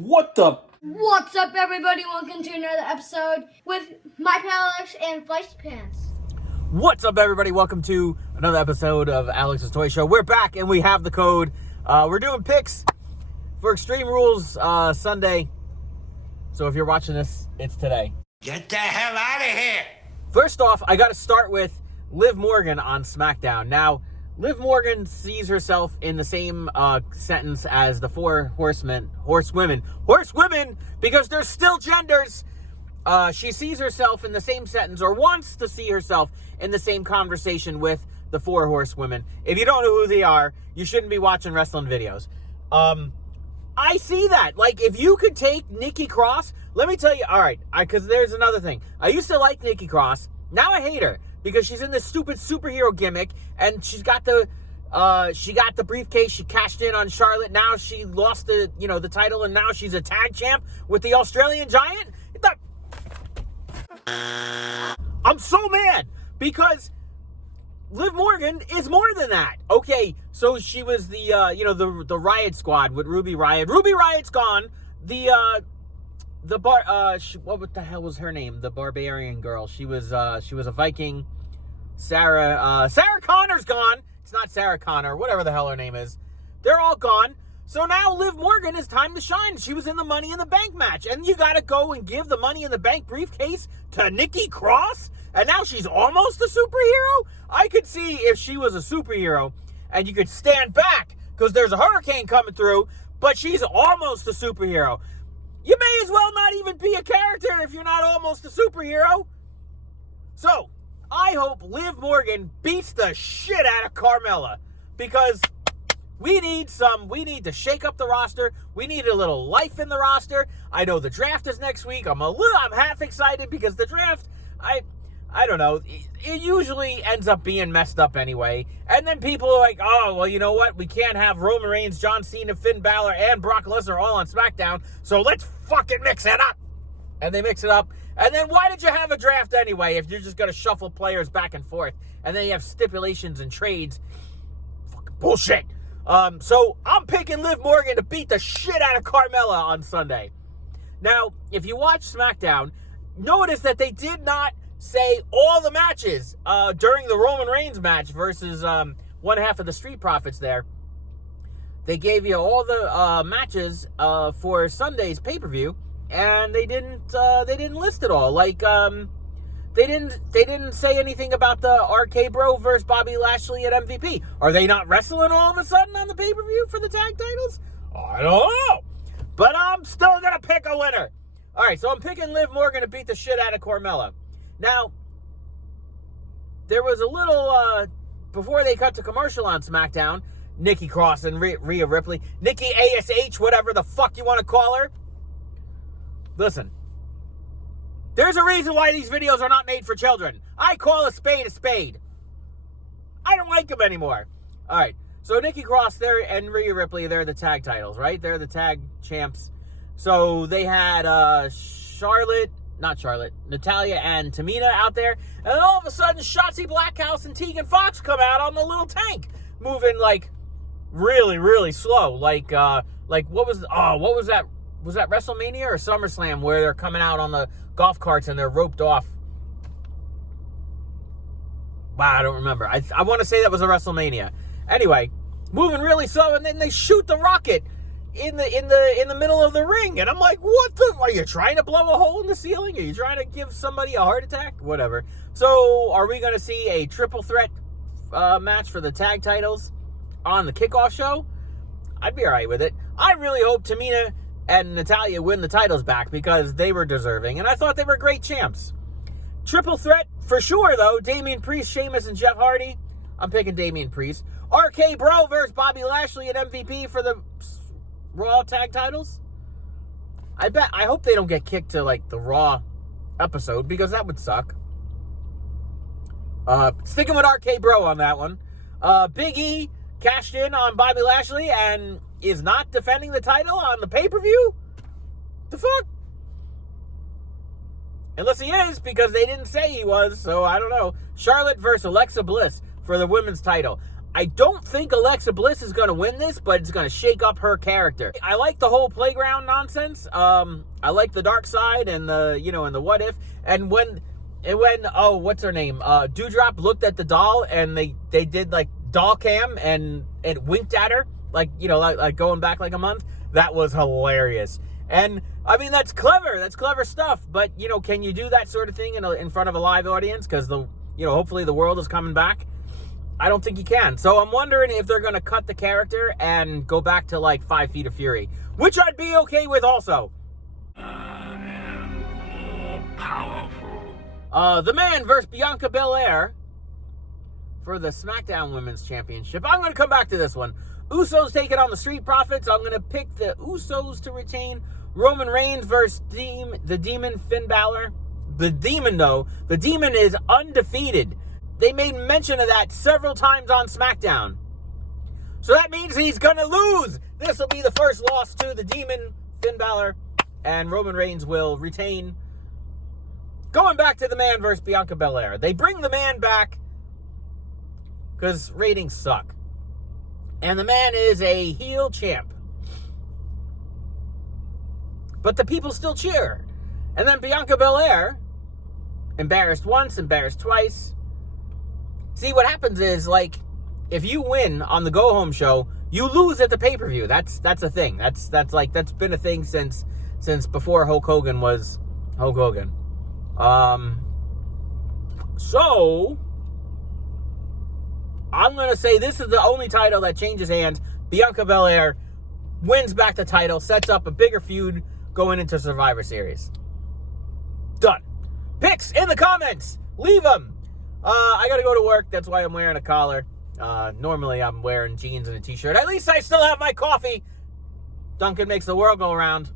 What the? What's up, everybody? Welcome to another episode with my pal Alex and Feisty Pants. What's up, everybody? Welcome to another episode of Alex's Toy Show. We're back, and we have the code. We're doing picks for Extreme Rules Sunday. So if you're watching this, it's today. Get the hell out of here! First off, I got to start with Liv Morgan on SmackDown. Now, Liv Morgan sees herself in the same sentence as the four horsewomen, because there's still genders. She sees herself in the same sentence, or wants to see herself in the same conversation with the four horsewomen. If you don't know who they are, you shouldn't be watching wrestling videos. I see that. Like, if you could take Nikki Cross, let me tell you, all right, because there's another thing. I used to like Nikki Cross. Now I hate her because she's in this stupid superhero gimmick, and she got the briefcase. She cashed in on Charlotte. Now she lost the title, and now she's a tag champ with the Australian Giant. I'm so mad because Liv Morgan is more than that. Okay, so she was the Riot Squad with Ruby Riot. Ruby Riot's gone. What the hell was her name? The Barbarian girl. She was a Viking. Sarah Connor's gone. It's not Sarah Connor. Whatever the hell her name is. They're all gone. So now Liv Morgan is time to shine. She was in the Money in the Bank match, and you got to go and give the Money in the Bank briefcase to Nikki Cross, and now she's almost a superhero? I could see if she was a superhero, and you could stand back because there's a hurricane coming through, but she's almost a superhero. You may as well not even be a character if you're not almost a superhero. So, I hope Liv Morgan beats the shit out of Carmella, because we need to shake up the roster. We need a little life in the roster. I know the draft is next week. I'm half excited because the draft, I don't know, it usually ends up being messed up anyway. And then people are like, oh, well, you know what? We can't have Roman Reigns, John Cena, Finn Balor, and Brock Lesnar all on SmackDown, so let's fucking mix it up. And they mix it up. And then why did you have a draft anyway if you're just going to shuffle players back and forth? And then you have stipulations and trades. Fucking bullshit. So I'm picking Liv Morgan to beat the shit out of Carmella on Sunday. Now, if you watch SmackDown, notice that they did not say all the matches during the Roman Reigns match versus one half of the Street Profits there. They gave you all the matches for Sunday's pay-per-view, and they didn't list it all. Like they didn't say anything about the RK Bro versus Bobby Lashley at MVP. Are they not wrestling all of a sudden on the pay-per-view for the tag titles? I don't know. But I'm still going to pick a winner. All right, so I'm picking Liv Morgan to beat the shit out of Carmella. Now, there was a little, before they cut to commercial on SmackDown, Nikki Cross and Rhea Ripley, Nikki ASH, whatever the fuck you want to call her. Listen. There's a reason why these videos are not made for children. I call a spade a spade. I don't like them anymore. All right. So Nikki Cross and Rhea Ripley, they're the tag titles, right? They're the tag champs. So they had Natalia and Tamina out there. And then all of a sudden, Shotzi Blackhouse and Tegan Fox come out on the little tank, moving like really, really slow. Like what was that? Was that WrestleMania or SummerSlam where they're coming out on the golf carts and they're roped off? Wow, I don't remember. I want to say that was a WrestleMania. Anyway, moving really slow, and then they shoot the rocket in the middle of the ring, and I'm like, what the? Are you trying to blow a hole in the ceiling? Are you trying to give somebody a heart attack? Whatever. So, are we going to see a triple threat match for the tag titles on the kickoff show? I'd be all right with it. I really hope Tamina and Natalia win the titles back because they were deserving, and I thought they were great champs. Triple threat for sure, though. Damian Priest, Sheamus, and Jeff Hardy. I'm picking Damian Priest. RK Bro versus Bobby Lashley at MVP for the Raw tag titles. I hope they don't get kicked to like the Raw episode because that would suck. Sticking with RK Bro on that one. Big E cashed in on Bobby Lashley and is not defending the title on the pay-per-view? The fuck? Unless he is, because they didn't say he was, so I don't know. Charlotte versus Alexa Bliss for the women's title. I don't think Alexa Bliss is going to win this, but it's going to shake up her character. I like the whole playground nonsense. I like the dark side and the, and the what if. And when what's her name? Dewdrop looked at the doll and they did like doll cam and it winked at her, like going back like a month. That was hilarious. And I mean, that's clever. That's clever stuff. But, can you do that sort of thing in front of a live audience? Because hopefully the world is coming back. I don't think you can. So I'm wondering if they're going to cut the character and go back to like 5 Feet of Fury, which I'd be okay with also. I am more powerful. The Man versus Bianca Belair for the SmackDown Women's Championship. I'm going to come back to this one. Usos taking on the Street Profits. I'm going to pick the Usos to retain. Roman Reigns versus the Demon Finn Balor. The Demon is undefeated. They made mention of that several times on SmackDown. So that means he's going to lose. This will be the first loss to the Demon, Finn Balor, and Roman Reigns will retain. Going back to the Man versus Bianca Belair. They bring the Man back because ratings suck. And the Man is a heel champ. But the people still cheer. And then Bianca Belair, embarrassed once, embarrassed twice. See, what happens is, like, if you win on the go-home show, you lose at the pay-per-view. That's a thing. That's been a thing since before Hulk Hogan was Hulk Hogan. So I'm going to say this is the only title that changes hands. Bianca Belair wins back the title, sets up a bigger feud going into Survivor Series. Done. Picks in the comments. Leave them. I got to go to work. That's why I'm wearing a collar. Normally I'm wearing jeans and a t-shirt. At least I still have my coffee. Duncan makes the world go around.